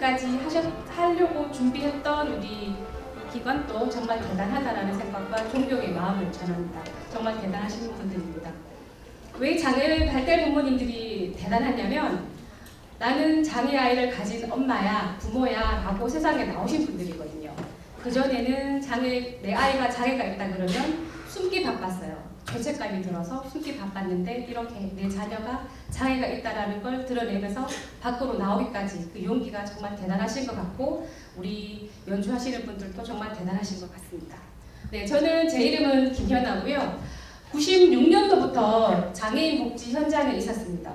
하기까지 하려고 준비했던 우리 기관도 정말 대단하다라는 생각과 존경의 마음을 전합니다. 정말 대단하신 분들입니다. 왜 장애 발달 부모님들이 대단하냐면 나는 장애 아이를 가진 엄마야, 부모야 라고 세상에 나오신 분들이거든요. 그전에는 내 아이가 장애가 있다 그러면 숨기 바빴어요. 죄책감이 들어서 숨기 바빴는데 이렇게 내 자녀가 장애가 있다라는 걸 드러내면서 밖으로 나오기까지 그 용기가 정말 대단하신 것 같고 우리 연주하시는 분들도 정말 대단하신 것 같습니다. 네, 저는 제 이름은 김현아고요. 96년도부터 장애인 복지 현장에 있었습니다.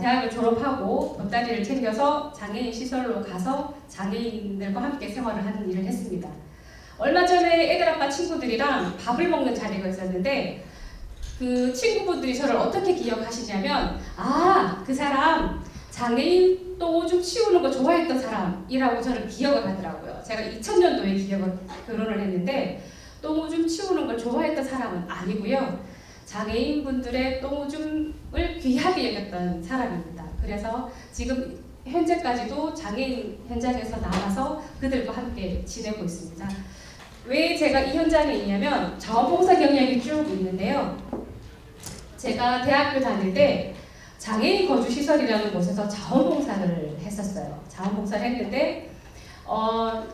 대학을 졸업하고 보따리를 챙겨서 장애인 시설로 가서 장애인들과 함께 생활을 하는 일을 했습니다. 얼마 전에 애들 아빠 친구들이랑 밥을 먹는 자리가 있었는데 그 친구분들이 저를 어떻게 기억하시냐면 그 사람 장애인 또 오줌 치우는 거 좋아했던 사람이라고 저를 기억을 하더라고요. 제가 2000년도에 결혼을 했는데 똥오줌 치우는 걸 좋아했던 사람은 아니고요. 장애인분들의 똥오줌을 귀하게 여겼던 사람입니다. 그래서 지금 현재까지도 장애인 현장에서 나와서 그들과 함께 지내고 있습니다. 왜 제가 이 현장에 있냐면 자원봉사 경력이 쭉 있는데요. 제가 대학교 다닐 때 장애인 거주시설이라는 곳에서 자원봉사를 했었어요. 자원봉사를 했는데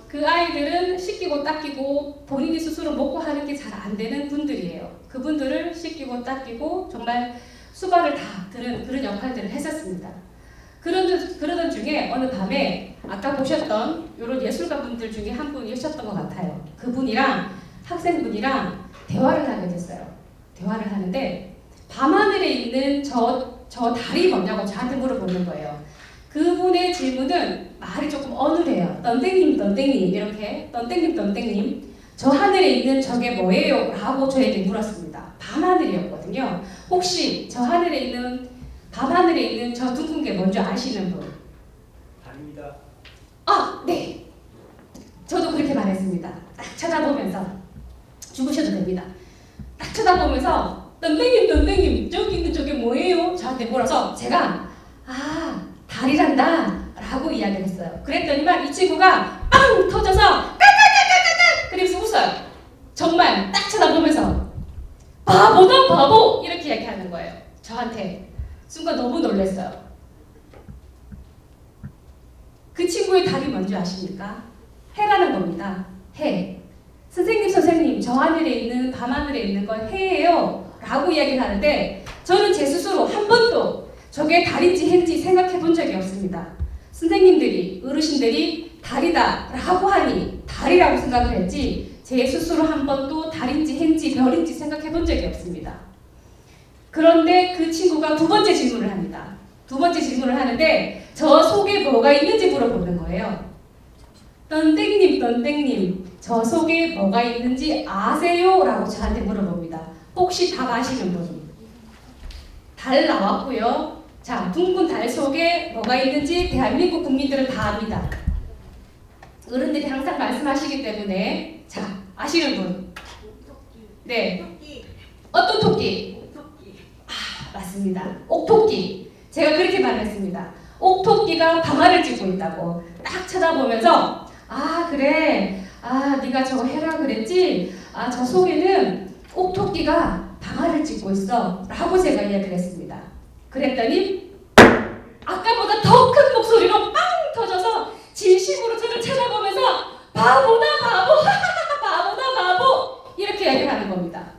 그 아이들은 씻기고 닦이고 본인이 스스로 먹고 하는 게 잘 안 되는 분들이에요. 그분들을 씻기고 닦이고 정말 수발을 다 드는 그런 역할들을 했었습니다. 그러던 중에 어느 밤에 아까 보셨던 이런 예술가 분들 중에 한 분이 계셨던 것 같아요. 그분이랑 학생분이랑 대화를 하게 됐어요. 대화를 하는데 밤하늘에 있는 저 달이 뭐냐고 저한테 물어보는 거예요. 그분의 질문은 말이 조금 어눌해요. 던땡님 이렇게 던땡님 저 하늘에 있는 저게 뭐예요? 라고 저에게 물었습니다. 밤하늘이었거든요. 혹시 저 밤하늘에 있는 저 둥근 게 뭔지 아시는 분? 달입니다. 네. 저도 그렇게 말했습니다. 딱 쳐다보면서 주무셔도 됩니다. 딱 쳐다보면서 던땡님 저기 있는 저게 뭐예요? 저한테 물어서 제가 달이란다 라고 이야기를 했어요. 그랬더니만 이 친구가 빵 터져서 까까까까까까 그러면서 웃어요. 정말 딱 쳐다보면서 바보다 바보 이렇게 이야기하는 거예요. 저한테. 순간 너무 놀랐어요. 그 친구의 달이 뭔지 아십니까? 해라는 겁니다. 해. 선생님 저 하늘에 있는 밤하늘에 있는 건 해예요 라고 이야기를 하는데 저는 제 스스로 한 번도 저게 달인지 해인지 생각해 본 적이 없습니다. 선생님들이 어르신들이 달이다 라고 하니 달이라고 생각을 했지 제 스스로 한 번도 달인지 해인지 별인지 생각해 본 적이 없습니다. 그런데 그 친구가 두 번째 질문을 합니다. 두 번째 질문을 하는데 저 속에 뭐가 있는지 물어보는 거예요. 던땡님 저 속에 뭐가 있는지 아세요? 라고 저한테 물어봅니다. 혹시 답 아시는 분? 달 나왔고요. 자, 둥근 달 속에 뭐가 있는지 대한민국 국민들은 다 압니다. 어른들이 항상 말씀하시기 때문에 자, 아시는 분? 네. 토끼. 어떤 토끼? 옥토끼. 맞습니다. 옥토끼. 제가 그렇게 말했습니다. 옥토끼가 방아를 찧고 있다고 딱 쳐다보면서 그래. 네가 저거 해라 그랬지? 저 속에는 옥토끼가 방아를 찧고 있어 라고 제가 이야기를 했습니다. 그랬더니 아까보다 더 큰 목소리로 빵 터져서 진심으로 저를 쳐다보면서 바보다 바보 바보다 바보 이렇게 이야기를 하는 겁니다.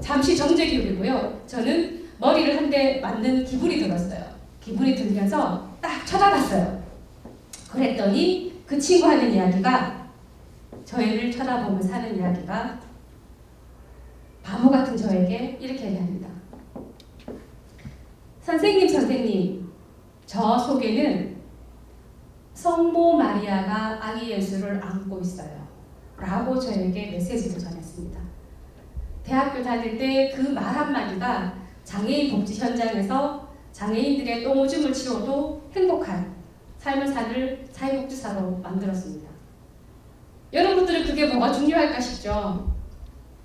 잠시 정제 기울이고요. 저는 머리를 한 대 맞는 기분이 들었어요. 기분이 들면서 딱 쳐다봤어요. 그랬더니 그 친구 하는 이야기가 저희를 쳐다보면서 하는 이야기가 바보 같은 저에게 이렇게 얘기합니다. 선생님 저 속에는 성모 마리아가 아기 예수를 안고 있어요 라고 저에게 메시지를 전했습니다. 대학교 다닐 때 그 말 한마디가 장애인 복지 현장에서 장애인들의 똥오줌을 치워도 행복한 삶을 살 사회복지사로 만들었습니다. 여러분들은 그게 뭐가 중요할까 싶죠?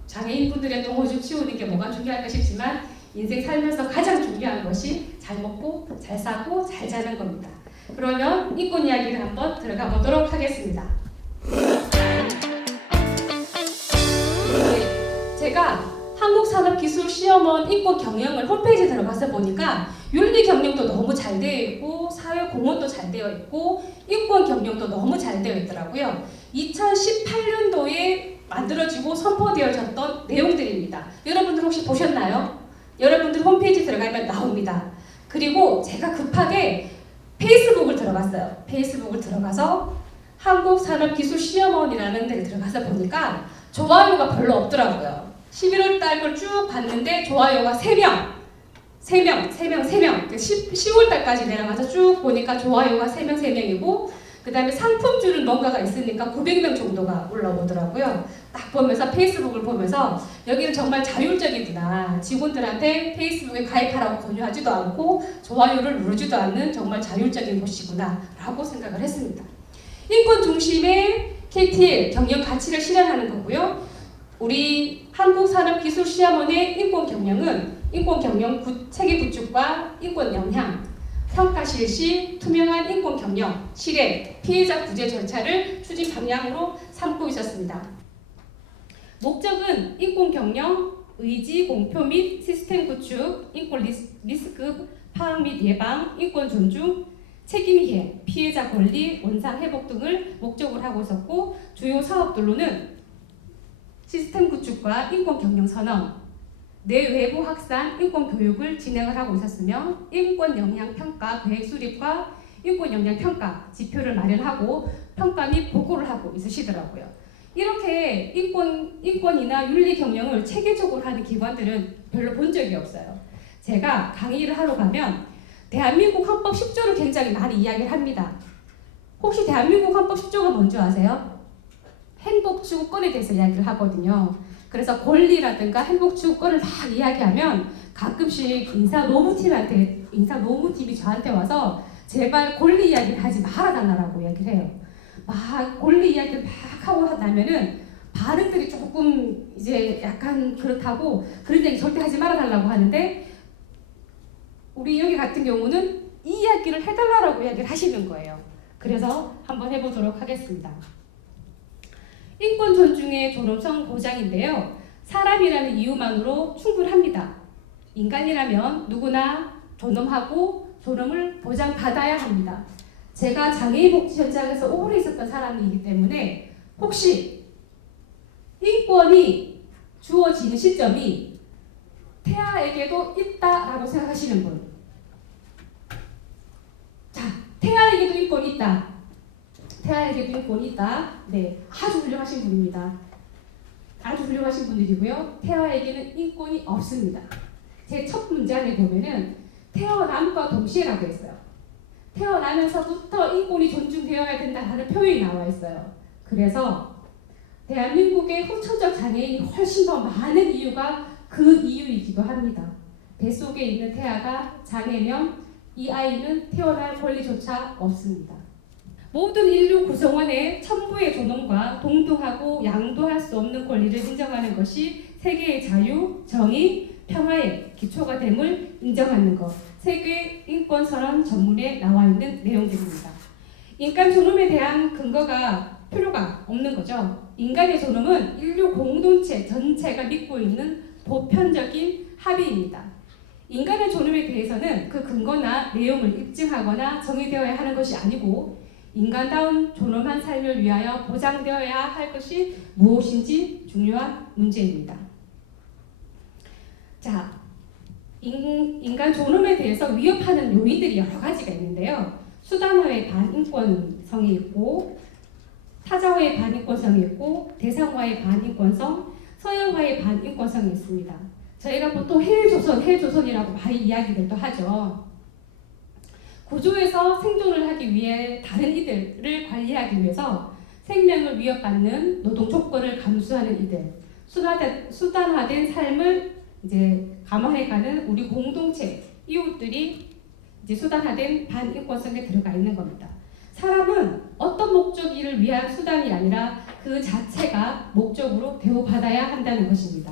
장애인분들의 똥오줌 치우는 게 뭐가 중요할까 싶지만 인생 살면서 가장 중요한 것이 잘 먹고 잘 사고 잘 자는 겁니다. 그러면 인권 이야기를 한번 들어가 보도록 하겠습니다. 네, 제가 한국산업기술시험원 인권 경영을 홈페이지에 들어가서 보니까 윤리 경영도 너무 잘 되어 있고 사회 공헌도 잘 되어 있고 인권 경영도 너무 잘 되어 있더라고요. 2018년도에 만들어지고 선포되어졌던 내용들입니다. 여러분들 혹시 보셨나요? 여러분들 홈페이지 들어가면 나옵니다. 그리고 제가 급하게 페이스북을 들어갔어요. 페이스북을 들어가서 한국산업기술시험원이라는 데를 들어가서 보니까 좋아요가 별로 없더라고요. 11월 달 걸 쭉 봤는데 좋아요가 3명. 10월 달까지 내려가서 쭉 보니까 좋아요가 3명이고 그 다음에 상품줄은 뭔가가 있으니까 900명 정도가 올라오더라고요. 딱 보면서 페이스북을 보면서 여기는 정말 자율적이구나. 직원들한테 페이스북에 가입하라고 권유하지도 않고 좋아요를 누르지도 않는 정말 자율적인 곳이구나 라고 생각을 했습니다. 인권 중심의 KTL 경영 가치를 실현하는 거고요. 우리 한국산업기술시험원의 인권 경영은 인권 경영 체계 구축과 인권 영향, 평가 실시, 투명한 인권 경영, 실행, 피해자 구제 절차를 추진 방향으로 삼고 있었습니다. 목적은 인권 경영, 의지 공표 및 시스템 구축, 인권 리스크 파악 및 예방, 인권 존중, 책임 이해, 피해자 권리, 원상 회복 등을 목적으로 하고 있었고 주요 사업들로는 시스템 구축과 인권 경영 선언, 내외부 확산 인권 교육을 진행을 하고 있었으며 인권 영향 평가 계획 수립과 인권 영향 평가 지표를 마련하고 평가 및 보고를 하고 있으시더라고요. 이렇게 인권이나 윤리 경영을 체계적으로 하는 기관들은 별로 본 적이 없어요. 제가 강의를 하러 가면 대한민국 헌법 10조를 굉장히 많이 이야기를 합니다. 혹시 대한민국 헌법 10조가 뭔지 아세요? 행복추구권에 대해서 이야기를 하거든요. 그래서 권리라든가 행복추구권을 막 이야기하면 가끔씩 인사노무팀이 저한테 와서 제발 권리 이야기를 하지 말아달라고 이야기를 해요. 막 권리 이야기를 막 하고 나면은 반응들이 조금 이제 약간 그렇다고 그런 얘기 절대 하지 말아달라고 하는데 우리 여기 같은 경우는 이 이야기를 해달라고 이야기를 하시는 거예요. 그래서 한번 해보도록 하겠습니다. 인권 존중의 존엄성 보장인데요. 사람이라는 이유만으로 충분합니다. 인간이라면 누구나 존엄하고 존엄을 보장받아야 합니다. 제가 장애인 복지 현장에서 오래 있었던 사람이기 때문에 혹시 인권이 주어지는 시점이 태아에게도 있다라고 생각하시는 분? 자, 태아에게도 인권이 있다. 태아에게도 인권이 있다. 네, 아주 훌륭하신 분입니다. 아주 훌륭하신 분들이고요. 태아에게는 인권이 없습니다. 제 첫 문장에 보면은 태어남과 동시에라고 했어요. 태어나면서부터 인권이 존중되어야 된다는 표현이 나와 있어요. 그래서 대한민국의 후천적 장애인이 훨씬 더 많은 이유가 그 이유이기도 합니다. 뱃속에 있는 태아가 장애면 이 아이는 태어날 권리조차 없습니다. 모든 인류 구성원의 천부의 존엄과 동등하고 양도할 수 없는 권리를 인정하는 것이 세계의 자유, 정의, 평화의 기초가 됨을 인정하는 것. 세계 인권 선언 전문에 나와 있는 내용들입니다. 인간 존엄에 대한 근거가 필요가 없는 거죠. 인간의 존엄은 인류 공동체 전체가 믿고 있는 보편적인 합의입니다. 인간의 존엄에 대해서는 그 근거나 내용을 입증하거나 정의되어야 하는 것이 아니고 인간다운 존엄한 삶을 위하여 보장되어야 할 것이 무엇인지 중요한 문제입니다. 자, 인간 존엄에 대해서 위협하는 요인들이 여러 가지가 있는데요. 수단화의 반인권성이 있고 타자화의 반인권성이 있고 대상화의 반인권성, 서열화의 반인권성이 있습니다. 저희가 보통 헬조선이라고 많이 이야기들도 하죠. 구조에서 생존을 하기 위해 다른 이들을 관리하기 위해서 생명을 위협받는 노동 조건을 감수하는 이들, 수단화된 삶을 이제 감화해가는 우리 공동체 이웃들이 이제 수단화된 반인권성에 들어가 있는 겁니다. 사람은 어떤 목적을 위한 수단이 아니라 그 자체가 목적으로 대우받아야 한다는 것입니다.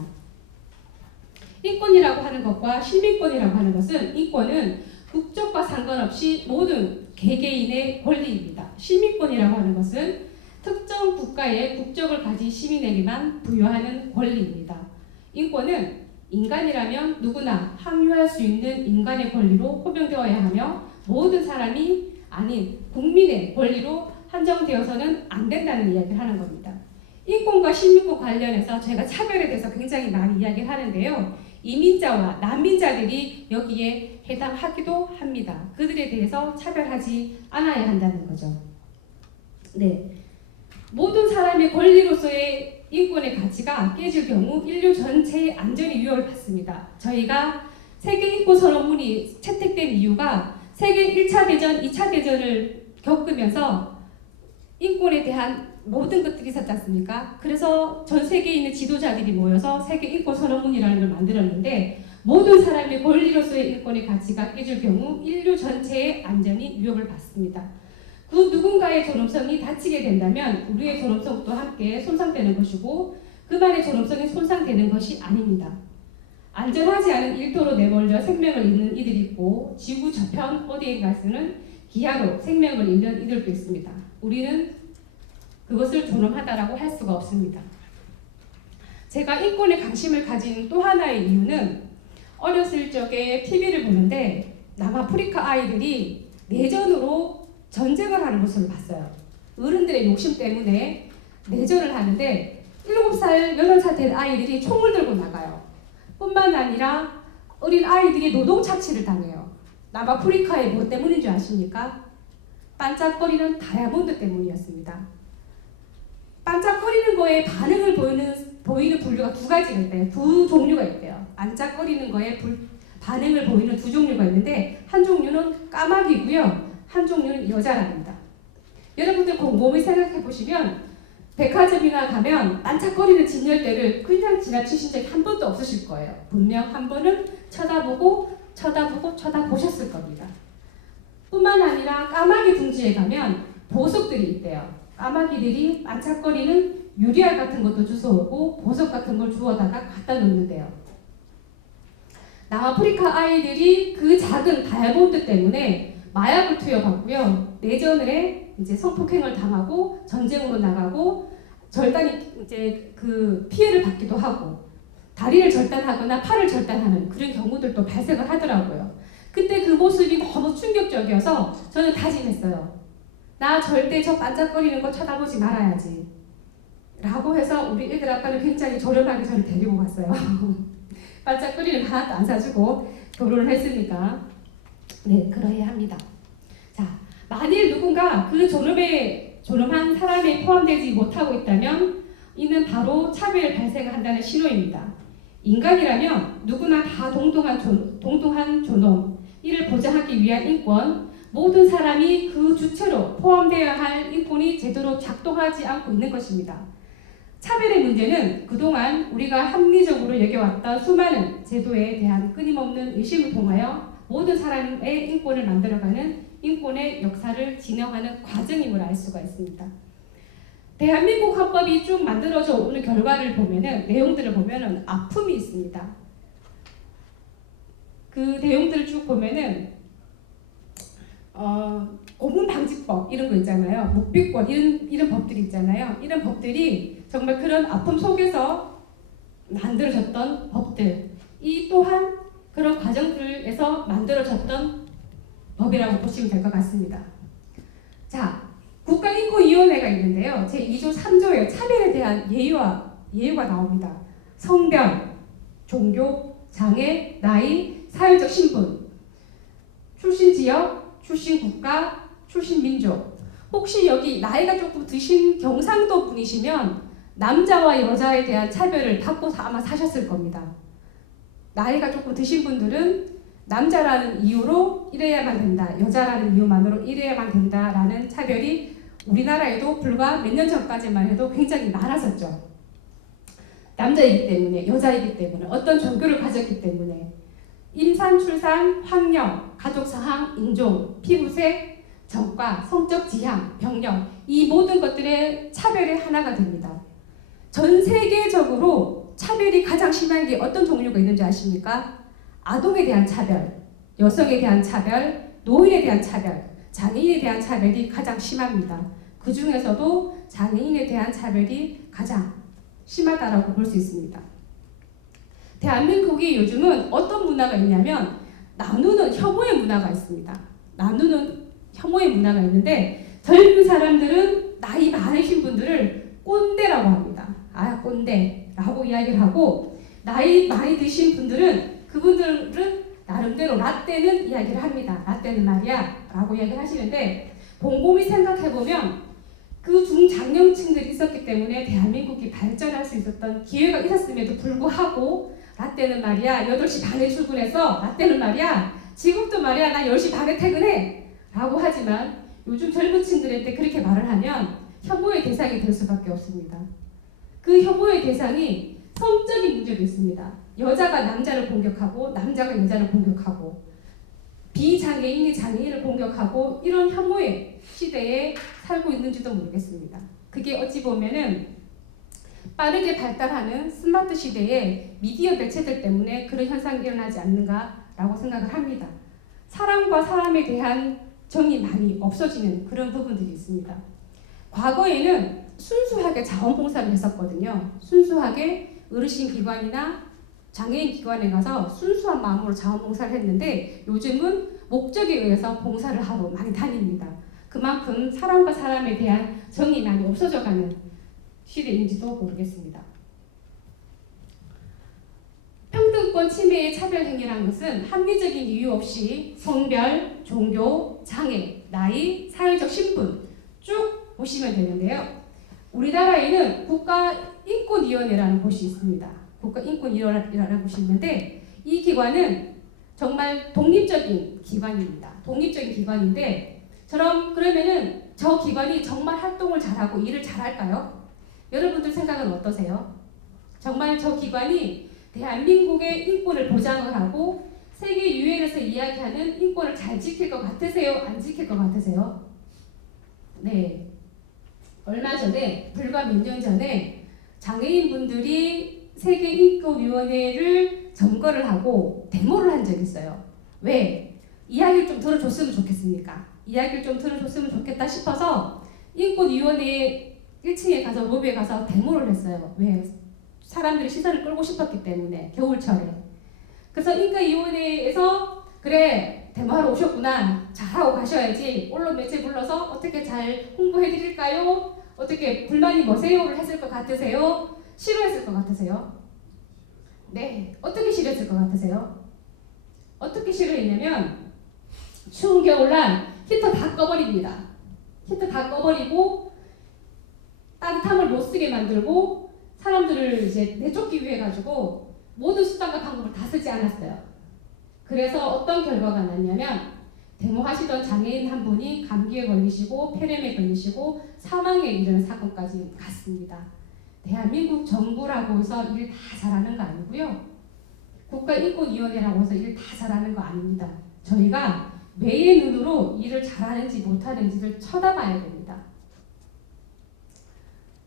인권이라고 하는 것과 시민권이라고 하는 것은 인권은 국적과 상관없이 모든 개개인의 권리입니다. 시민권이라고 하는 것은 특정 국가의 국적을 가진 시민에게만 부여하는 권리입니다. 인권은 인간이라면 누구나 항유할 수 있는 인간의 권리로 호명되어야 하며 모든 사람이 아닌 국민의 권리로 한정되어서는 안 된다는 이야기를 하는 겁니다. 인권과 시민권 관련해서 저희가 차별에 대해서 굉장히 많이 이야기를 하는데요. 이민자와 난민자들이 여기에 해당하기도 합니다. 그들에 대해서 차별하지 않아야 한다는 거죠. 네, 모든 사람의 권리로서의 인권의 가치가 깨질 경우 인류 전체의 안전이 위협을 받습니다. 저희가 세계인권선언문이 채택된 이유가 세계 1차 대전, 2차 대전을 겪으면서 인권에 대한 모든 것들이 있었지 않습니까? 그래서 전 세계에 있는 지도자들이 모여서 세계인권선언문이라는 걸 만들었는데 모든 사람의 권리로서의 인권의 가치가 깨질 경우 인류 전체의 안전이 위협을 받습니다. 그 누군가의 존엄성이 다치게 된다면 우리의 존엄성도 함께 손상되는 것이고 그만의 존엄성이 손상되는 것이 아닙니다. 안전하지 않은 일터로 내몰려 생명을 잃는 이들이 있고 지구 저편 어디에가서는 기아로 생명을 잃는 이들도 있습니다. 우리는 그것을 존엄하다라고 할 수가 없습니다. 제가 인권에 관심을 가진 또 하나의 이유는 어렸을 적에 TV를 보는데 남아프리카 아이들이 내전으로 전쟁을 하는 모습을 봤어요. 어른들의 욕심 때문에 내전을 하는데 7살, 8살 된 아이들이 총을 들고 나가요. 뿐만 아니라 어린 아이들이 노동착취를 당해요. 남아프리카의 뭐 때문인 줄 아십니까? 반짝거리는 다이아몬드 때문이었습니다. 반짝거리는 거에 반응을 보이는 분류가 두 가지가 있대요. 두 종류가 있대요. 반짝거리는 거에 반응을 보이는 두 종류가 있는데 한 종류는 까마귀고요. 한 종류는 여자랍니다. 여러분들 곰곰이 생각해 보시면 백화점이나 가면 반짝거리는 진열대를 그냥 지나치신 적이 한 번도 없으실 거예요. 분명 한 번은 쳐다보셨을 겁니다. 뿐만 아니라 까마귀 둥지에 가면 보석들이 있대요. 까마귀들이 반짝거리는 유리알 같은 것도 주워오고 보석 같은 걸 주워다가 갖다 놓는데요. 남아프리카 아이들이 그 작은 다이아몬드 때문에 마약을 투여받고요. 내전을 해 이제 성폭행을 당하고 전쟁으로 나가고 절단이 이제 그 피해를 받기도 하고 다리를 절단하거나 팔을 절단하는 그런 경우들도 발생을 하더라고요. 그때 그 모습이 너무 충격적이어서 저는 다짐했어요. 나 절대 저 반짝거리는 거 쳐다보지 말아야지. 라고 해서 우리 애들 아빠는 굉장히 저렴하게 저를 데리고 갔어요. 반짝거리는 하나도 안 사주고 결혼을 했으니까. 네, 그러해야 합니다. 자, 만일 누군가 그 존엄한 사람에 포함되지 못하고 있다면 이는 바로 차별 발생을 한다는 신호입니다. 인간이라면 누구나 다 동등한 존엄, 이를 보장하기 위한 인권, 모든 사람이 그 주체로 포함되어야 할 인권이 제대로 작동하지 않고 있는 것입니다. 차별의 문제는 그동안 우리가 합리적으로 여겨왔던 수많은 제도에 대한 끊임없는 의심을 통하여 모든 사람의 인권을 만들어가는 인권의 역사를 진행하는 과정임을 알 수가 있습니다. 대한민국 헌법이 쭉 만들어져 오는 결과를 보면은 내용들을 보면은 아픔이 있습니다. 그 내용들을 쭉 보면은 고문방지법 이런 거 있잖아요. 묵비권 이런 법들이 있잖아요. 이런 법들이 정말 그런 아픔 속에서 만들어졌던 법들. 이 또한 그런 과정들에서 만들어졌던 법이라고 보시면 될 것 같습니다. 자, 국가인권위원회가 있는데요. 제2조 3조에 차별에 대한 예우가 나옵니다. 성별, 종교, 장애, 나이, 사회적 신분, 출신 지역, 출신 국가, 출신 민족. 혹시 여기 나이가 조금 드신 경상도 분이시면 남자와 여자에 대한 차별을 받고 아마 사셨을 겁니다. 나이가 조금 드신 분들은 남자라는 이유로 이래야만 된다, 여자라는 이유만으로 이래야만 된다라는 차별이 우리나라에도 불과 몇 년 전까지만 해도 굉장히 많았었죠. 남자이기 때문에, 여자이기 때문에, 어떤 종교를 가졌기 때문에 임산, 출산, 환경, 가족 상황, 인종, 피부색, 정과, 성적 지향, 병력 이 모든 것들의 차별의 하나가 됩니다. 전 세계적으로 차별이 가장 심한 게 어떤 종류가 있는지 아십니까? 아동에 대한 차별, 여성에 대한 차별, 노인에 대한 차별. 장애인에 대한 차별이 가장 심합니다. 그 중에서도 장애인에 대한 차별이 가장 심하다라고 볼 수 있습니다. 대한민국이 요즘은 어떤 문화가 있냐면 나누는 혐오의 문화가 있습니다. 나누는 혐오의 문화가 있는데 젊은 사람들은 나이 많으신 분들을 꼰대라고 합니다. 아, 꼰대라고 이야기를 하고 나이 많이 드신 분들은 그분들은 나름대로 라떼는 이야기를 합니다. 라떼는 말이야 라고 이야기를 하시는데 곰곰이 생각해보면 그 중장년층들이 있었기 때문에 대한민국이 발전할 수 있었던 기회가 있었음에도 불구하고 라떼는 말이야 8시 반에 출근해서 라떼는 말이야 지금도 말이야 나 10시 반에 퇴근해 라고 하지만 요즘 젊은 층들한테 그렇게 말을 하면 혐오의 대상이 될 수밖에 없습니다. 그 혐오의 대상이 성적인 문제도 있습니다. 여자가 남자를 공격하고 남자가 여자를 공격하고 비장애인이 장애인을 공격하고 이런 혐오의 시대에 살고 있는지도 모르겠습니다. 그게 어찌 보면은 빠르게 발달하는 스마트 시대에 미디어 매체들 때문에 그런 현상이 일어나지 않는가라고 생각을 합니다. 사람과 사람에 대한 정이 많이 없어지는 그런 부분들이 있습니다. 과거에는 순수하게 자원봉사를 했었거든요. 순수하게 어르신 기관이나 장애인 기관에 가서 순수한 마음으로 자원봉사를 했는데 요즘은 목적에 의해서 봉사를 하러 많이 다닙니다. 그만큼 사람과 사람에 대한 정이 많이 없어져가는 시대인지도 모르겠습니다. 평등권 침해의 차별 행위라는 것은 합리적인 이유 없이 성별, 종교, 장애, 나이, 사회적 신분 쭉 보시면 되는데요. 우리나라에는 국가인권위원회라는 곳이 있습니다. 국가인권위원회라는 곳이 있는데 이 기관은 정말 독립적인 기관입니다. 독립적인 기관인데 그러면은 저 기관이 정말 활동을 잘하고 일을 잘할까요? 여러분들 생각은 어떠세요? 정말 저 기관이 대한민국의 인권을 보장을 하고 세계 유엔에서 이야기하는 인권을 잘 지킬 것 같으세요? 안 지킬 것 같으세요? 네. 얼마 전에 불과 몇 년 전에 장애인분들이 세계인권위원회를 점거를 하고 데모를 한 적이 있어요. 왜? 이야기를 좀 들어줬으면 좋겠습니까? 이야기를 좀 들어줬으면 좋겠다 싶어서 인권위원회 1층에 가서 로비에 가서 데모를 했어요. 왜? 사람들이 시선을 끌고 싶었기 때문에 겨울철에. 그래서 인권위원회에서 그래 데모하러 오셨구나 잘하고 가셔야지 언론 매체 불러서 어떻게 잘 홍보해드릴까요? 어떻게 불만이 뭐세요를 했을 것 같으세요? 싫어했을 것 같으세요? 네, 어떻게 싫어했을 것 같으세요? 어떻게 싫어했냐면 추운 겨울날 히터 다 꺼버립니다. 히터 다 꺼버리고 따뜻함을 못 쓰게 만들고 사람들을 이제 내쫓기 위해 가지고 모든 수단과 방법을 다 쓰지 않았어요. 그래서 어떤 결과가 났냐면 데모하시던 장애인 한 분이 감기에 걸리시고 폐렴에 걸리시고 사망에 이르는 사건까지 갔습니다. 대한민국 정부라고 해서 일 다 잘하는 거 아니고요. 국가인권위원회라고 해서 일 다 잘하는 거 아닙니다. 저희가 매의 눈으로 일을 잘하는지 못하는지를 쳐다봐야 됩니다.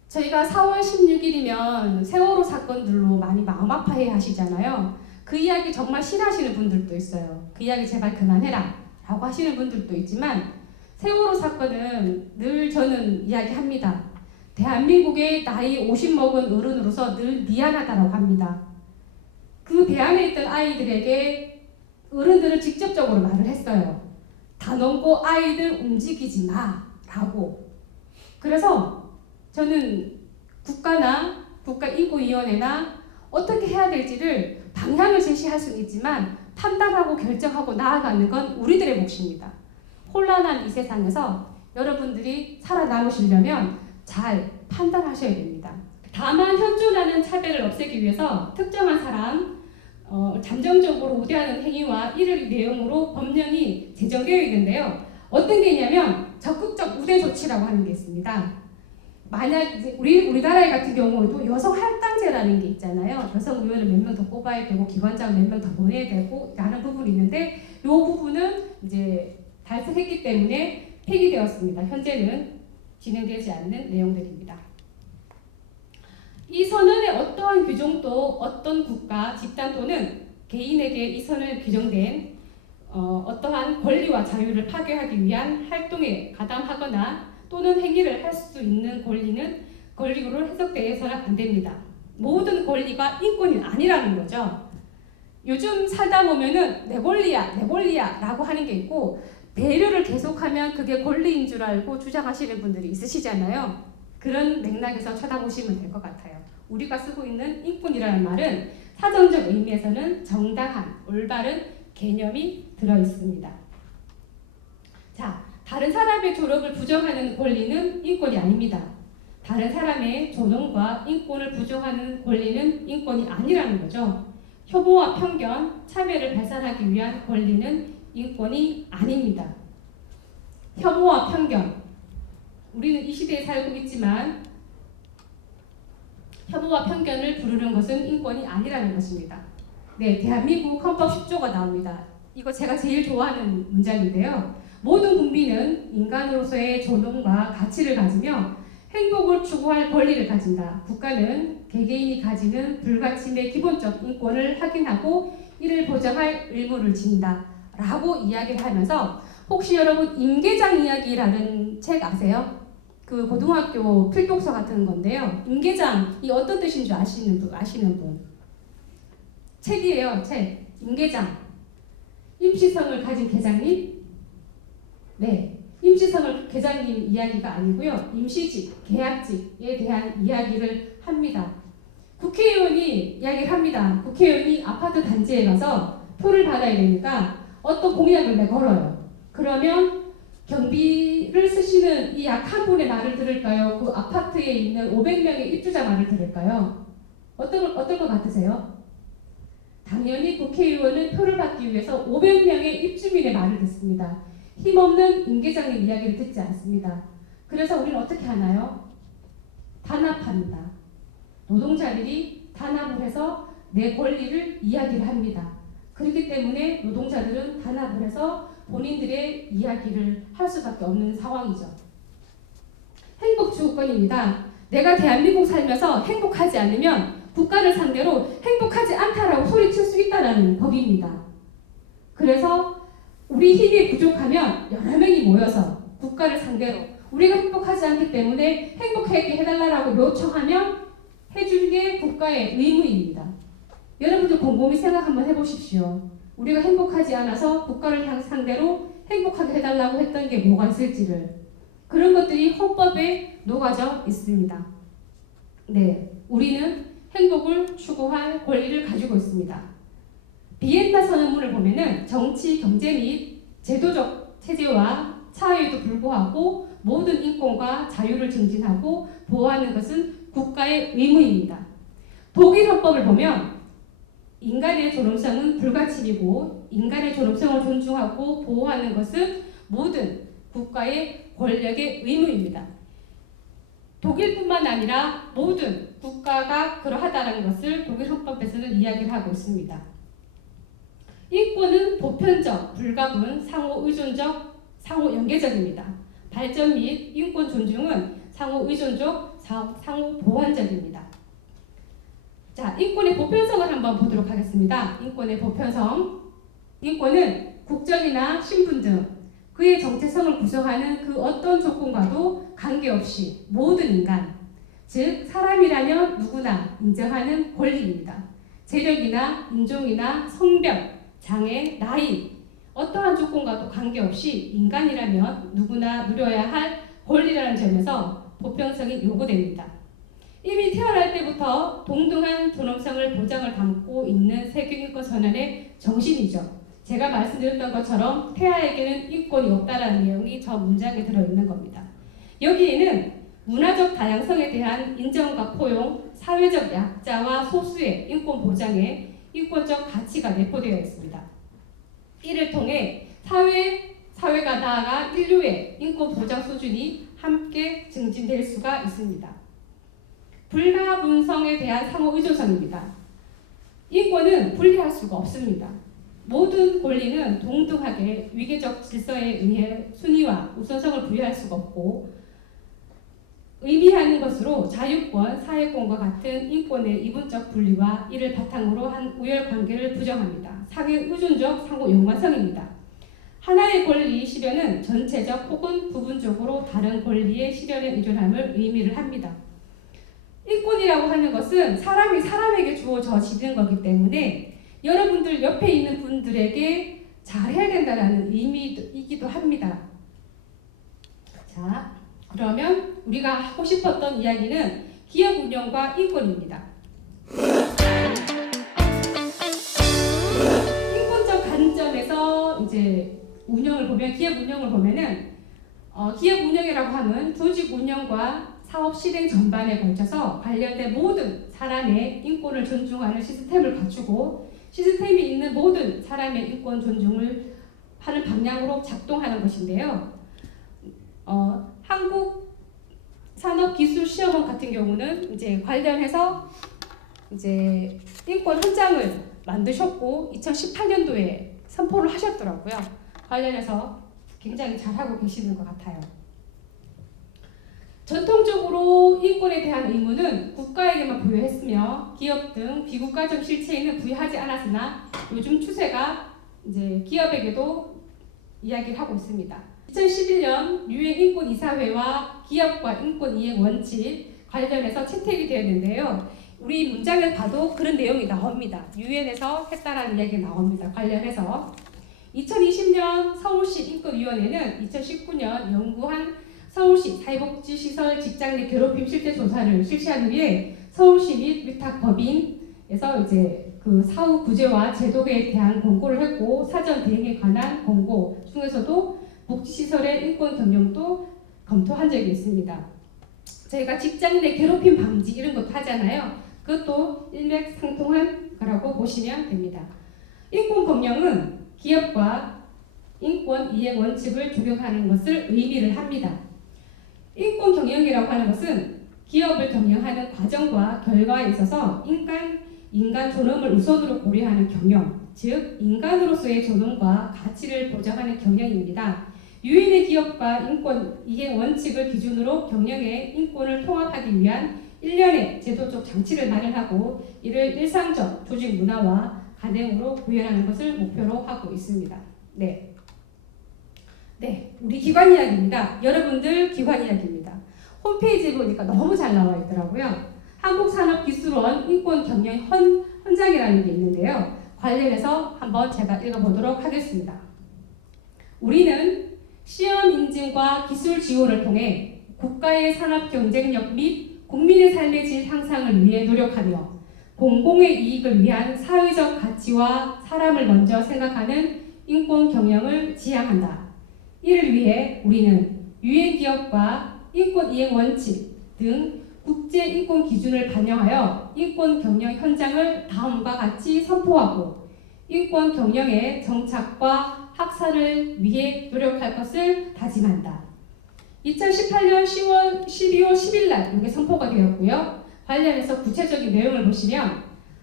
저희가 4월 16일이면 세월호 사건들로 많이 마음 아파해 하시잖아요. 그 이야기 정말 싫어하시는 분들도 있어요. 그 이야기 제발 그만해라 라고 하시는 분들도 있지만 세월호 사건은 늘 저는 이야기합니다. 대한민국의 나이 50 먹은 어른으로서 늘 미안하다고 합니다. 그 배 안에 있던 아이들에게 어른들은 직접적으로 말을 했어요. 다 넘고 아이들 움직이지 마 라고. 그래서 저는 국가나 국가인권위원회나 어떻게 해야 될지를 방향을 제시할 수는 있지만 판단하고 결정하고 나아가는 건 우리들의 몫입니다. 혼란한 이 세상에서 여러분들이 살아남으시려면 잘 판단하셔야 됩니다. 다만 현존하는 차별을 없애기 위해서 특정한 사람, 잠정적으로 우대하는 행위와 이를 내용으로 법령이 제정되어 있는데요. 어떤 게 있냐면 적극적 우대 조치라고 하는 게 있습니다. 만약 이제 우리나라 같은 경우에도 여성 할당제라는 게 있잖아요. 여성 의원을 몇 명 더 뽑아야 되고 기관장 몇 명 더 보내야 되고 라는 부분이 있는데 이 부분은 이제 달성했기 때문에 폐기되었습니다. 현재는 진행되지 않는 내용들입니다. 이 선언의 어떠한 규정도 어떤 국가, 집단 또는 개인에게 이 선언에 규정된 어떠한 권리와 자유를 파괴하기 위한 활동에 가담하거나 또는 행위를 할 수 있는 권리로 해석되어서는 안 됩니다. 모든 권리가 인권이 아니라는 거죠. 요즘 살다 보면은 내 권리야 라고 하는 게 있고, 배려를 계속하면 그게 권리인 줄 알고 주장하시는 분들이 있으시잖아요. 그런 맥락에서 쳐다보시면 될 것 같아요. 우리가 쓰고 있는 인권이라는 말은 사전적 의미에서는 정당한, 올바른 개념이 들어있습니다. 자, 다른 사람의 졸업을 부정하는 권리는 인권이 아닙니다. 다른 사람의 존엄과 인권을 부정하는 권리는 인권이 아니라는 거죠. 혐오와 편견, 차별을 발산하기 위한 권리는 인권이 아닙니다. 혐오와 편견. 우리는 이 시대에 살고 있지만 혐오와 편견을 부르는 것은 인권이 아니라는 것입니다. 네, 대한민국 헌법 10조가 나옵니다. 이거 제가 제일 좋아하는 문장인데요. 모든 국민은 인간으로서의 존엄과 가치를 가지며 행복을 추구할 권리를 가진다. 국가는 개개인이 가지는 불가침의 기본적 인권을 확인하고 이를 보장할 의무를 진다. 라고 이야기를 하면서, 혹시 여러분 임계장 이야기라는 책 아세요? 그 고등학교 필독서 같은 건데요. 임계장이 어떤 뜻인 줄 아시는 분? 책이에요, 책. 임계장. 임시성을 가진 계장님? 네. 임시성을 계장님 이야기가 아니고요. 임시직, 계약직에 대한 이야기를 합니다. 국회의원이 이야기를 합니다. 국회의원이 아파트 단지에 가서 표를 받아야 되니까 어떤 공약을 내걸어요. 그러면 경비를 쓰시는 이 약한 분의 말을 들을까요? 그 아파트에 있는 500명의 입주자 말을 들을까요? 어떤 것 같으세요? 당연히 국회의원은 표를 받기 위해서 500명의 입주민의 말을 듣습니다. 힘없는 임계장님 이야기를 듣지 않습니다. 그래서 우리는 어떻게 하나요? 단합합니다. 노동자들이 단합을 해서 내 권리를 이야기를 합니다. 그렇기 때문에 노동자들은 단합을 해서 본인들의 이야기를 할 수밖에 없는 상황이죠. 행복주거권입니다. 내가 대한민국 살면서 행복하지 않으면 국가를 상대로 행복하지 않다라고 소리칠 수 있다는 법입니다. 그래서 우리 힘이 부족하면 여러 명이 모여서 국가를 상대로 우리가 행복하지 않기 때문에 행복하게 해달라고 요청하면 해주는 게 국가의 의무입니다. 여러분들 곰곰이 생각 한번 해보십시오. 우리가 행복하지 않아서 국가를 상대로 행복하게 해달라고 했던 게 뭐가 있을지를. 그런 것들이 헌법에 녹아져 있습니다. 네, 우리는 행복을 추구할 권리를 가지고 있습니다. 비엔나 선언문을 보면은 정치, 경제 및 제도적 체제와 차이에도 불구하고 모든 인권과 자유를 증진하고 보호하는 것은 국가의 의무입니다. 독일 헌법을 보면 인간의 존엄성은 불가침이고 인간의 존엄성을 존중하고 보호하는 것은 모든 국가의 권력의 의무입니다. 독일뿐만 아니라 모든 국가가 그러하다는 것을 독일 헌법에서는 이야기를 하고 있습니다. 인권은 보편적, 불가분, 상호의존적, 상호연계적입니다. 발전 및 인권 존중은 상호의존적, 상호보완적입니다. 자, 인권의 보편성을 한번 보도록 하겠습니다. 인권의 보편성. 인권은 국적이나 신분 등 그의 정체성을 구성하는 그 어떤 조건과도 관계없이 모든 인간, 즉 사람이라면 누구나 인정하는 권리입니다. 재력이나 인종이나 성별, 장애, 나이, 어떠한 조건과도 관계없이 인간이라면 누구나 누려야 할 권리라는 점에서 보편성이 요구됩니다. 이미 태어날 때부터 동등한 존엄성을 보장을 담고 있는 세계인권선언의 정신이죠. 제가 말씀드렸던 것처럼 태아에게는 인권이 없다라는 내용이 저 문장에 들어있는 겁니다. 여기에는 문화적 다양성에 대한 인정과 포용, 사회적 약자와 소수의 인권 보장에 인권적 가치가 내포되어 있습니다. 이를 통해 사회가 나아가 인류의 인권 보장 수준이 함께 증진될 수가 있습니다. 불가분성에 대한 상호의존성입니다. 인권은 분리할 수가 없습니다. 모든 권리는 동등하게 위계적 질서에 의해 순위와 우선성을 부여할 수가 없고 의미하는 것으로 자유권, 사회권과 같은 인권의 이분적 분리와 이를 바탕으로 한 우열관계를 부정합니다. 상호의존적 상호연관성입니다. 하나의 권리 실현은 전체적 혹은 부분적으로 다른 권리의 실현에 의존함을 의미를 합니다. 인권이라고 하는 것은 사람이 사람에게 주어지는 거기 때문에 여러분들 옆에 있는 분들에게 잘해야 된다는 의미이기도 합니다. 자, 그러면 우리가 하고 싶었던 이야기는 기업 운영과 인권입니다. 인권적 관점에서 이제 운영을 보면, 기업 운영을 보면은 기업 운영이라고 하면 조직 운영과 사업 실행 전반에 걸쳐서 관련된 모든 사람의 인권을 존중하는 시스템을 갖추고 시스템이 있는 모든 사람의 인권 존중을 하는 방향으로 작동하는 것인데요. 한국 산업기술시험원 같은 경우는 이제 관련해서 이제 인권 헌장을 만드셨고 2018년도에 선포를 하셨더라고요. 관련해서 굉장히 잘하고 계시는 것 같아요. 전통적으로 인권에 대한 의무는 국가에게만 부여했으며 기업 등 비국가적 실체에는 부여하지 않았으나 요즘 추세가 이제 기업에게도 이야기를 하고 있습니다. 2011년 유엔 인권 이사회와 기업과 인권 이행 원칙 관련해서 채택이 되었는데요. 우리 문장을 봐도 그런 내용이 나옵니다. 유엔에서 했다라는 이야기가 나옵니다. 관련해서 2020년 서울시 인권위원회는 2019년 연구한 서울시 사회복지시설 직장 내 괴롭힘 실태 조사를 실시하기 위해 서울시 및 위탁법인에서 이제 그 사후 구제와 제도에 대한 권고를 했고 사전 대응에 관한 권고 중에서도 복지시설의 인권 경영도 검토한 적이 있습니다. 저희가 직장 내 괴롭힘 방지 이런 것도 하잖아요. 그것도 일맥상통한 거라고 보시면 됩니다. 인권 경영은 기업과 인권 이행 원칙을 적용하는 것을 의미를 합니다. 인권 경영이라고 하는 것은 기업을 경영하는 과정과 결과에 있어서 인간 존엄을 우선으로 고려하는 경영, 즉 인간으로서의 존엄과 가치를 보장하는 경영입니다. 유엔의 기업과 인권 이행 원칙을 기준으로 경영의 인권을 통합하기 위한 일련의 제도적 장치를 마련하고 이를 일상적 조직 문화와 관행으로 구현하는 것을 목표로 하고 있습니다. 네, 우리 기관 이야기입니다. 여러분들 기관 이야기입니다. 홈페이지에 보니까 너무 잘 나와 있더라고요. 한국산업기술원 인권경영 헌장이라는 게 있는데요. 관련해서 한번 제가 읽어보도록 하겠습니다. 우리는 시험 인증과 기술 지원을 통해 국가의 산업 경쟁력 및 국민의 삶의 질 향상을 위해 노력하며 공공의 이익을 위한 사회적 가치와 사람을 먼저 생각하는 인권 경영을 지향한다. 이를 위해 우리는 유엔 기업과 인권 이행 원칙 등 국제 인권 기준을 반영하여 인권 경영 현장을 다음과 같이 선포하고 인권 경영의 정착과 확산을 위해 노력할 것을 다짐한다. 2018년 12월 10일 날 이게 선포가 되었고요. 관련해서 구체적인 내용을 보시면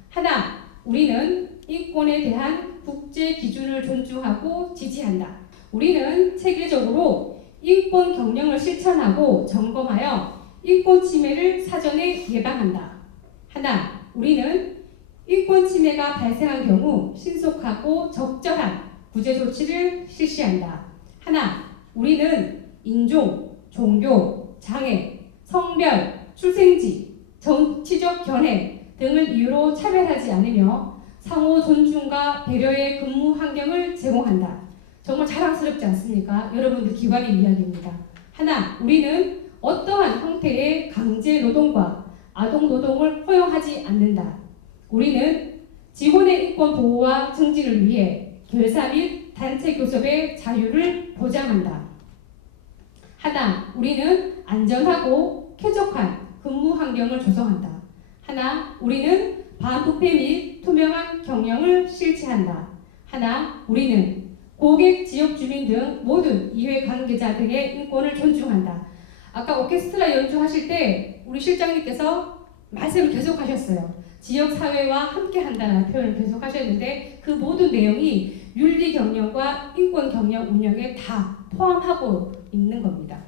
하나, 우리는 인권에 대한 국제 기준을 존중하고 지지한다. 우리는 체계적으로 인권 경영을 실천하고 점검하여 인권 침해를 사전에 예방한다. 하나, 우리는 인권 침해가 발생한 경우 신속하고 적절한 구제 조치를 실시한다. 하나, 우리는 인종, 종교, 장애, 성별, 출생지, 정치적 견해 등을 이유로 차별하지 않으며 상호 존중과 배려의 근무 환경을 제공한다. 정말 자랑스럽지 않습니까? 여러분들 기관의 이야기입니다. 하나, 우리는 어떠한 형태의 강제 노동과 아동 노동을 허용하지 않는다. 우리는 직원의 인권 보호와 증진을 위해 결사 및 단체 교섭의 자유를 보장한다. 하나, 우리는 안전하고 쾌적한 근무 환경을 조성한다. 하나, 우리는 반부패 및 투명한 경영을 실시한다. 하나, 우리는 고객, 지역 주민 등 모든 이해 관계자 등의 인권을 존중한다. 아까 오케스트라 연주하실 때 우리 실장님께서 말씀을 계속 하셨어요. 지역 사회와 함께 한다는 표현을 계속 하셨는데 그 모든 내용이 윤리 경영과 인권 경영 운영에 다 포함하고 있는 겁니다.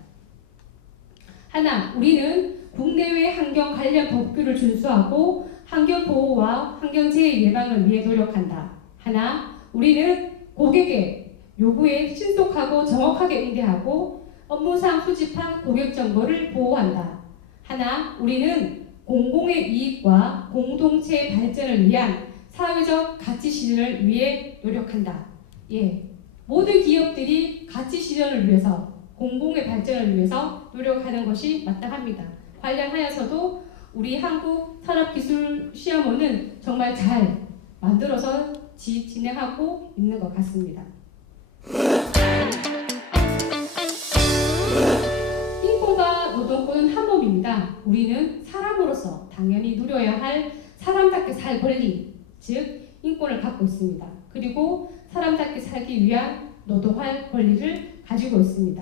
하나, 우리는 국내외 환경 관련 법규를 준수하고 환경 보호와 환경 재해 예방을 위해 노력한다. 하나, 우리는 고객의 요구에 신속하고 정확하게 응대하고 업무상 수집한 고객 정보를 보호한다. 하나, 우리는 공공의 이익과 공동체의 발전을 위한 사회적 가치 실현을 위해 노력한다. 예, 모든 기업들이 가치 실현을 위해서, 공공의 발전을 위해서 노력하는 것이 마땅합니다. 관련하여서도 우리 한국산업기술시험원은 정말 잘 만들어서 진행하고 있는 것 같습니다. 인권과 노동권은 한 몸입니다. 우리는 사람으로서 당연히 누려야 할 사람답게 살 권리, 즉 인권을 갖고 있습니다. 그리고 사람답게 살기 위한 노동할 권리를 가지고 있습니다.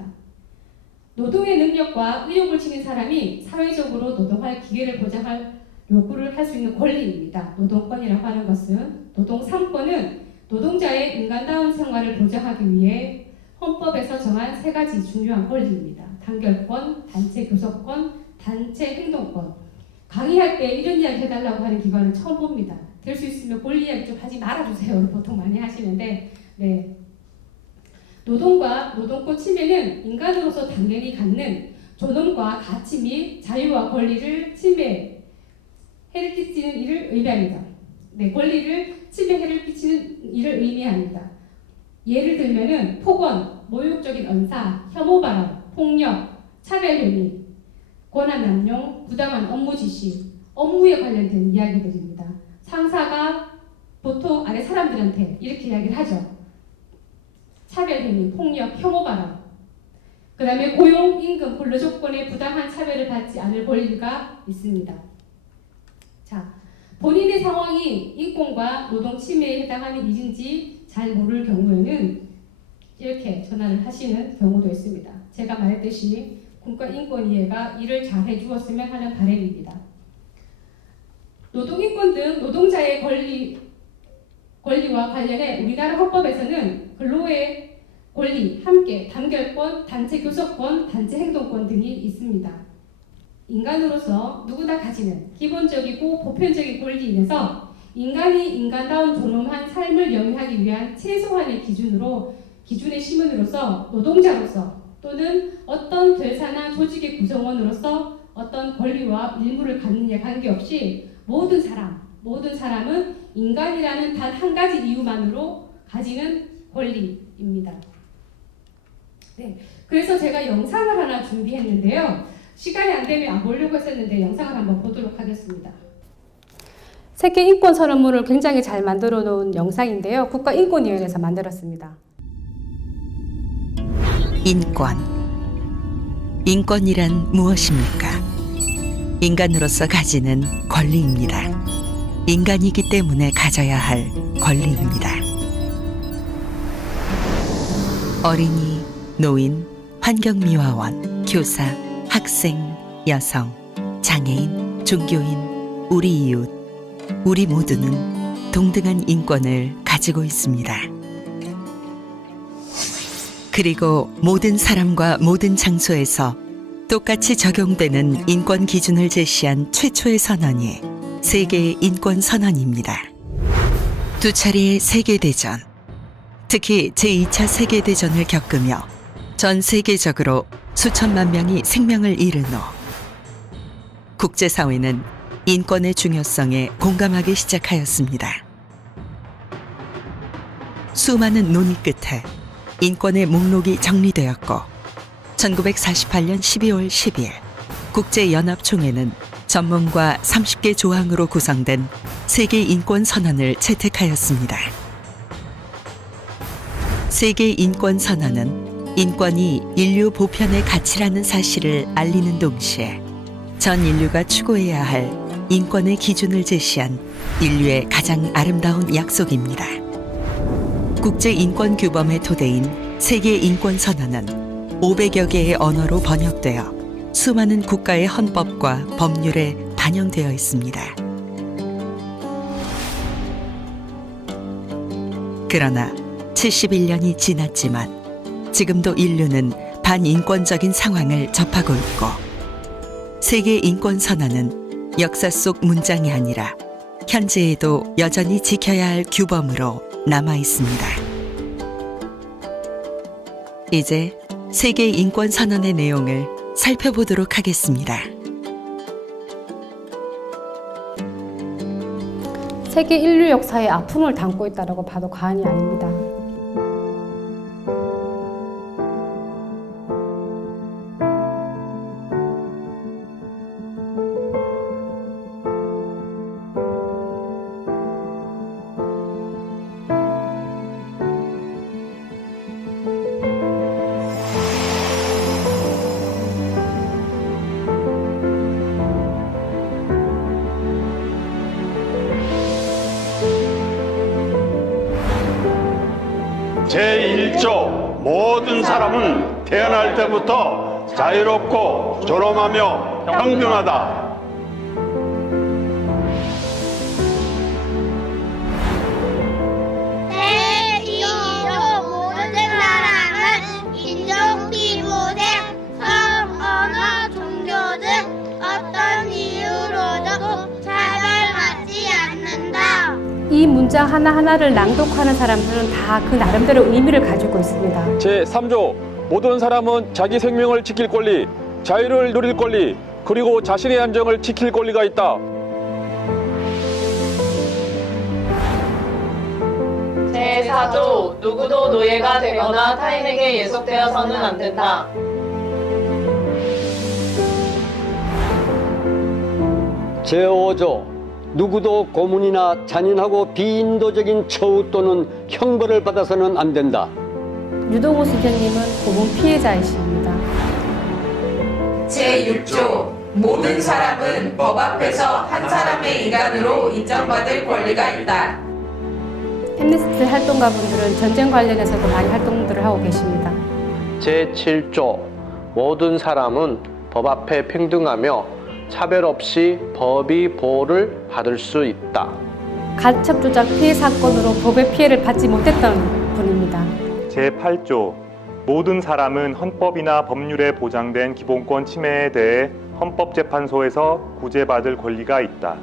노동의 능력과 의욕을 지닌 사람이 사회적으로 노동할 기회를 보장할 요구를 할 수 있는 권리입니다. 노동권이라고 하는 것은, 노동 3권은 노동자의 인간다운 생활을 보장하기 위해 헌법에서 정한 3가지 중요한 권리입니다. 단결권, 단체 교섭권, 단체 행동권. 강의할 때 이런 이야기 해달라고 하는 기관은 처음 봅니다. 될 수 있으면 권리 이야기 좀 하지 말아주세요. 보통 많이 하시는데, 네. 노동과 노동권 침해는 인간으로서 당연히 갖는 존엄과 가치 및 자유와 권리를 해를 끼치는 일을 의미합니다. 네, 권리를 해를 끼치는 일을 의미합니다. 예를 들면은 폭언, 모욕적인 언사, 혐오 발언, 폭력, 차별 행위, 권한 남용, 부당한 업무 지시, 업무에 관련된 이야기들입니다. 상사가 보통 아래 사람들한테 이렇게 이야기를 하죠. 차별 행위, 폭력, 혐오 발언. 그 다음에 고용, 임금, 근로 조건에 부당한 차별을 받지 않을 권리가 있습니다. 자, 본인의 상황이 인권과 노동 침해에 해당하는 일인지 잘 모를 경우에는 이렇게 전화를 하시는 경우도 있습니다. 제가 말했듯이 국가인권위회가 일을 잘 해주었으면 하는 바람입니다. 노동인권 등 노동자의 권리와 관련해 우리나라 헌법에서는 근로의 권리, 함께, 단결권, 단체 교섭권, 단체 행동권 등이 있습니다. 인간으로서 누구나 가지는 기본적이고 보편적인 권리인에서 인간이 인간다운 존엄한 삶을 영위하기 위한 최소한의 기준의 시민으로서 노동자로서 또는 어떤 회사나 조직의 구성원으로서 어떤 권리와 의무를 갖느냐에 관계없이 모든 사람은 인간이라는 단 한 가지 이유만으로 가지는 권리입니다. 네, 그래서 제가 영상을 하나 준비했는데요. 시간이 안 되면 안 보려고 했었는데 영상을 한번 보도록 하겠습니다. 세계 인권 선언문을 굉장히 잘 만들어 놓은 영상인데요. 국가인권위원회에서 만들었습니다. 인권이란 무엇입니까? 인간으로서 가지는 권리입니다. 인간이기 때문에 가져야 할 권리입니다. 어린이, 노인, 환경미화원, 교사, 학생, 여성, 장애인, 종교인, 우리 이웃, 우리 모두는 동등한 인권을 가지고 있습니다. 그리고 모든 사람과 모든 장소에서 똑같이 적용되는 인권 기준을 제시한 최초의 선언이 세계 인권 선언입니다. 2차례의 세계대전, 특히 제2차 세계대전을 겪으며 전 세계적으로 수천만 명이 생명을 잃은 후 국제사회는 인권의 중요성에 공감하기 시작하였습니다. 수많은 논의 끝에 인권의 목록이 정리되었고 1948년 12월 10일 국제연합총회는 전문가 30개 조항으로 구성된 세계인권선언을 채택하였습니다. 세계인권선언은 인권이 인류 보편의 가치라는 사실을 알리는 동시에 전 인류가 추구해야 할 인권의 기준을 제시한 인류의 가장 아름다운 약속입니다. 국제인권규범의 토대인 세계인권선언은 500여 개의 언어로 번역되어 수많은 국가의 헌법과 법률에 반영되어 있습니다. 그러나 71년이 지났지만 지금도 인류는 반인권적인 상황을 접하고 있고 세계인권선언은 역사 속 문장이 아니라 현재에도 여전히 지켜야 할 규범으로 남아 있습니다. 이제 세계 인권 선언의 내용을 살펴보도록 하겠습니다. 세계 인류 역사의 아픔을 담고 있다고 봐도 과언이 아닙니다. 제1조 모든 사람은 태어날 때부터 자유롭고 존엄하며 평등하다. 제2조 모든 사람은 인종, 피부색, 성, 언어, 종교 등 어떤 이유로도 차별받지 않는다. 이 문장 하나하나를 낭독하는 사람들은 다 그 나름대로 의미를 가지고 있습니다. 제3조 모든 사람은 자기 생명을 지킬 권리, 자유를 누릴 권리, 그리고 자신의 안정을 지킬 권리가 있다. 제4조 누구도 노예가 되거나 타인에게 예속되어서는 안 된다. 제5조 누구도 고문이나 잔인하고 비인도적인 처우 또는 형벌을 받아서는 안 된다. 유동호 수장님은 고문 피해자이십니다. 제6조 모든 사람은 법 앞에서 한 사람의 인간으로 인정받을 권리가 있다. 엠네스티 활동가분들은 전쟁 관련해서도 많이 활동들을 하고 계십니다. 제7조 모든 사람은 법 앞에 평등하며 차별 없이 법의 보호를 받을 수 있다. 가첩 조작 피해 사건으로 법의 피해를 받지 못했던 분입니다. 제8조 모든 사람은 헌법이나 법률에 보장된 기본권 침해에 대해 헌법재판소에서 구제받을 권리가 있다.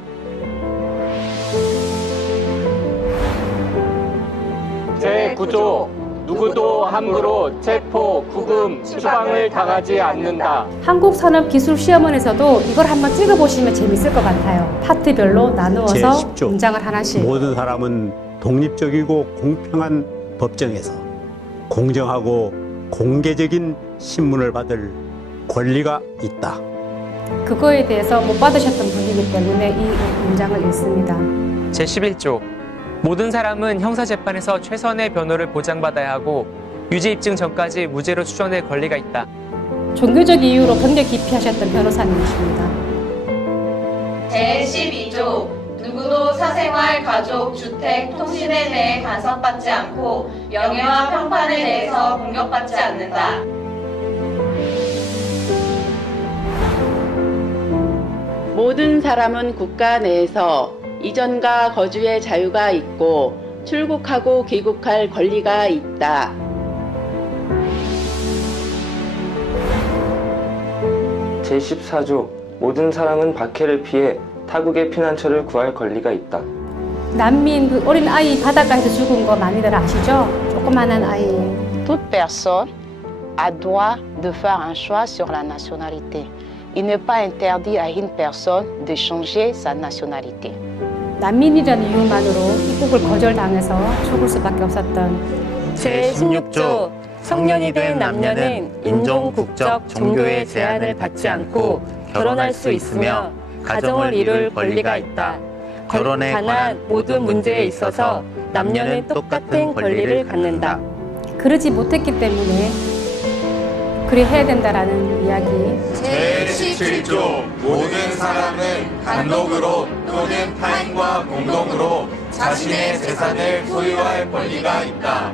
제9조 누구도 함부로 체포, 구금, 추방을 당하지 않는다. 한국산업기술시험원에서도 이걸 한번 찍어보시면 재밌을 것 같아요. 파트별로 나누어서 제10조 문장을 하나씩. 모든 사람은 독립적이고 공평한 법정에서 공정하고 공개적인 신문을 받을 권리가 있다. 그거에 대해서 못 받으셨던 분이기 때문에 이 문장을 읽습니다. 제11조 모든 사람은 형사재판에서 최선의 변호를 보장받아야 하고 유죄 입증 전까지 무죄로 추정될 권리가 있다. 종교적 이유로 병력 기피하셨던 변호사님이십니다. 제12조 누구도 사생활, 가족, 주택, 통신에 대해 간섭받지 않고 명예와 평판에 대해서 공격받지 않는다. 모든 사람은 국가 내에서 이전과 거주의 자유가 있고 출국하고 귀국할 권리가 있다. 제14조 모든 사람은 박해를 피해 타국의 피난처를 구할 권리가 있다. 난민 그 어린 아이 바닷가에서 죽은 거 많이들 아시죠? 조그만한 아이. Toute personne a droit de faire un choix sur la nationalité. Il n'est pas interdit à une personne de changer sa nationalité. 난민이라는 이유만으로 입국을 거절당해서 죽을 수밖에 없었던 제16조 성년이 된 남녀는 인종, 국적, 종교의 제한을 받지 않고 결혼할 수 있으며 가정을 이룰 권리가 있다. 결혼에 관한 모든 문제에 있어서 남녀는 똑같은 권리를 갖는다. 그러지 못했기 때문에 그리 해야 된다라는 이야기. 제17조 모든 사람은 단독으로 또는 타인과 공동으로 자신의 재산을 소유할 권리가 있다.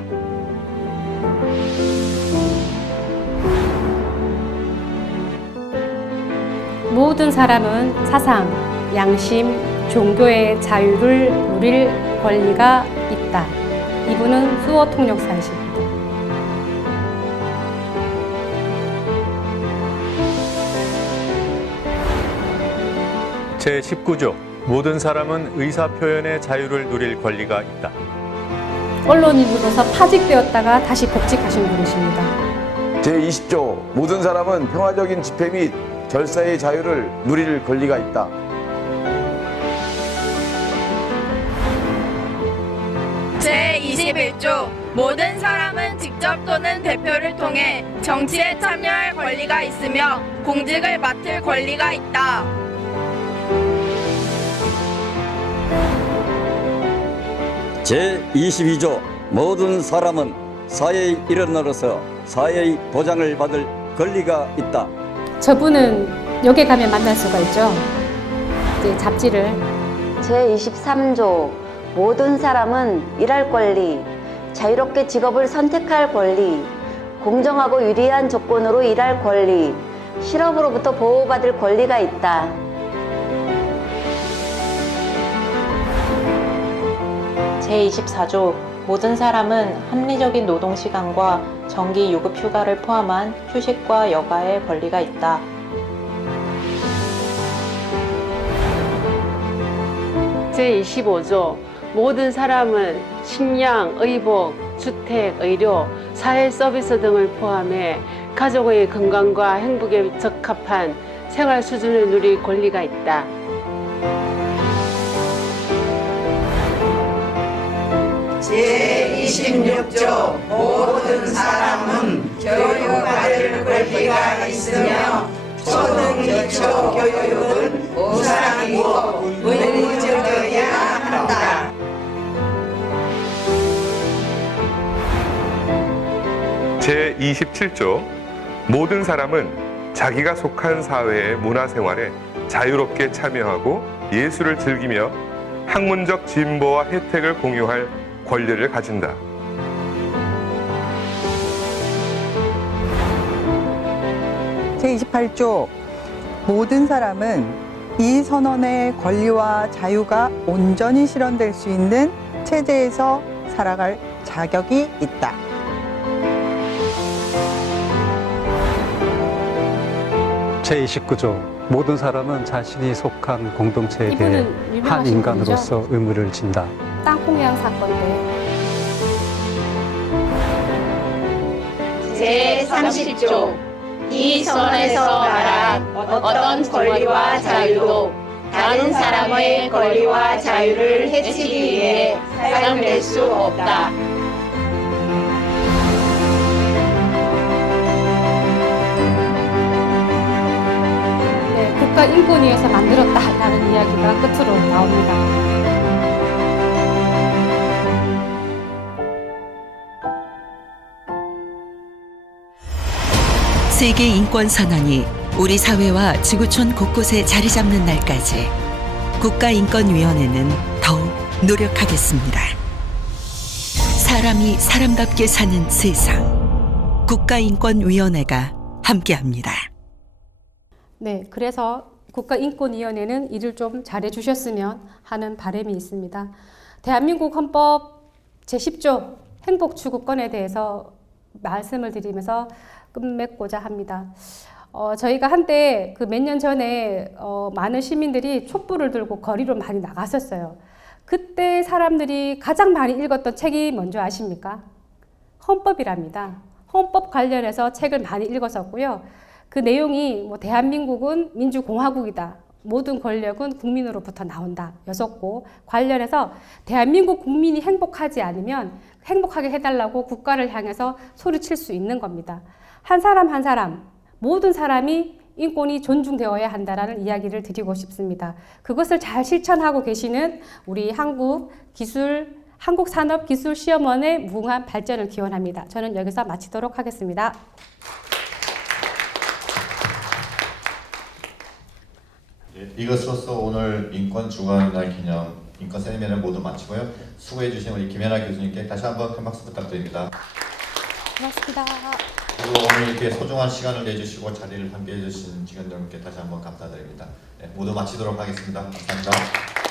모든 사람은 사상, 양심, 종교의 자유를 누릴 권리가 있다. 이분은 수어 통역사이십니다. 제19조 모든 사람은 의사표현의 자유를 누릴 권리가 있다. 언론인으로서 파직되었다가 다시 복직하신 분이십니다. 제20조 모든 사람은 평화적인 집회 및 결사의 자유를 누릴 권리가 있다. 제21조 모든 사람은 직접 또는 대표를 통해 정치에 참여할 권리가 있으며 공직을 맡을 권리가 있다. 제22조 모든 사람은 사회의 일원으로서 사회의 보장을 받을 권리가 있다. 저분은 여기 가면 만날 수가 있죠. 이제 잡지를. 제23조 모든 사람은 일할 권리, 자유롭게 직업을 선택할 권리, 공정하고 유리한 조건으로 일할 권리, 실업으로부터 보호받을 권리가 있다. 제24조 모든 사람은 합리적인 노동시간과 정기 유급 휴가를 포함한 휴식과 여가의 권리가 있다. 제25조 모든 사람은 식량, 의복, 주택, 의료, 사회 서비스 등을 포함해 가족의 건강과 행복에 적합한 생활 수준을 누릴 권리가 있다. 제26조 모든 사람은 교육받을 권리가 있으며 초등 기초 교육은 무상이고 의무적이어야 한다. 제27조 모든 사람은 자기가 속한 사회의 문화생활에 자유롭게 참여하고 예술을 즐기며 학문적 진보와 혜택을 공유할 권리를 가진다. 제28조 모든 사람은 이 선언의 권리와 자유가 온전히 실현될 수 있는 체제에서 살아갈 자격이 있다. 제29조 모든 사람은 자신이 속한 공동체에 대해 한 인간으로서 의무를 진다. 땅콩양 사건인데. 제30조 이 선언에서 말한 어떤 권리와 자유도 다른 사람의 권리와 자유를 해치기 위해 사용될 수 없다. 네, 국가인권위에서 만들었다라는 이야기가 끝으로 나옵니다. 세계 인권 선언이 우리 사회와 지구촌 곳곳에 자리 잡는 날까지 국가인권위원회는 더욱 노력하겠습니다. 사람이 사람답게 사는 세상, 국가인권위원회가 함께합니다. 네, 그래서 국가인권위원회는 일을 좀 잘해주셨으면 하는 바람이 있습니다. 대한민국 헌법 제10조 행복추구권에 대해서 말씀을 드리면서 끝맺고자 합니다. 저희가 한때 그 몇 년 전에 많은 시민들이 촛불을 들고 거리로 많이 나갔었어요. 그때 사람들이 가장 많이 읽었던 책이 뭔지 아십니까? 헌법이랍니다. 헌법 관련해서 책을 많이 읽었었고요. 그 내용이 뭐 대한민국은 민주공화국이다. 모든 권력은 국민으로부터 나온다. 였었고 관련해서 대한민국 국민이 행복하지 않으면 행복하게 해달라고 국가를 향해서 소리칠 수 있는 겁니다. 한 사람 한 사람, 모든 사람이 인권이 존중되어야 한다는 이야기를 드리고 싶습니다. 그것을 잘 실천하고 계시는 우리 한국산업기술시험원의 무궁한 발전을 기원합니다. 저는 여기서 마치도록 하겠습니다. 이것으로써 오늘 인권주간날 기념 인권 세미나를 모두 마치고요. 수고해 주신 우리 김연아 교수님께 다시 한번 큰 박수 부탁드립니다. 고맙습니다. 그리고 오늘 이렇게 소중한 시간을 내주시고 자리를 함께해 주신 직원들께 다시 한번 감사드립니다. 네, 모두 마치도록 하겠습니다. 감사합니다.